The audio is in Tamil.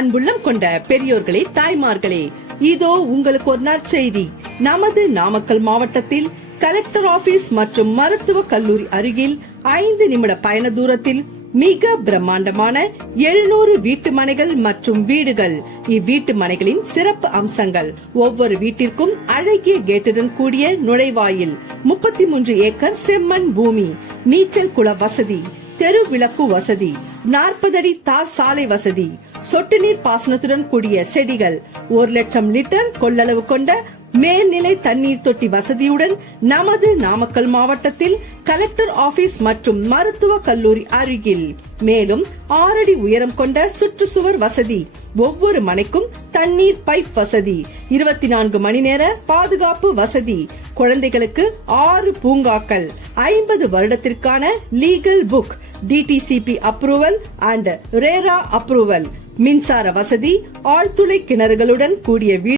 அன்புள்ளம் கொண்ட பெரியோர்களே, தாய்மார்களே, இதோ உங்களுக்கு ஒரு நற்செய்தி. நமது நாமக்கல் மாவட்டத்தில் கலெக்டர் ஆபீஸ் மற்றும் மருத்துவ கல்லூரி அருகில் 5 நிமிட பயண தூரத்தில் மிக பிரம்மாண்டமான 700 வீட்டு மனைகள் மற்றும் வீடுகள். இவ்வீட்டு மனைகளின் சிறப்பு அம்சங்கள்: ஒவ்வொரு வீட்டிற்கும் அழகிய கேட்டுடன் கூடிய நுழைவாயில், 33 ஏக்கர் செம்மண் பூமி, நீச்சல் குள வசதி, தெரு விளக்கு வசதி, 40 அடி தார் சாலை வசதி, சொட்டு நீர் பாசனத்துடன் கூடிய செடிகள், 1 லட்சம் லிட்டர் கொள்ளளவு கொண்ட மேல்நிலை தண்ணீர் தொட்டி வசதியுடன் நமது நாமக்கல் மாவட்டத்தில் கலெக்டர் ஆபீஸ் மற்றும் மருத்துவ கல்லூரி அருகில். மேலும் 6 அடி உயரம் கொண்ட சுற்றுச்சுவர் வசதி, ஒவ்வொரு மனைக்கும் தண்ணீர் பைப் வசதி, 24 மணி நேர பாதுகாப்பு வசதி, குழந்தைகளுக்கு 6 பூங்காக்கள், 50 வருடத்திற்கான legal book, DTCP approval and RERA approval, மின்சார வசதி, ஆழ்துளை கிணறுகளுடன் கூடிய வீடு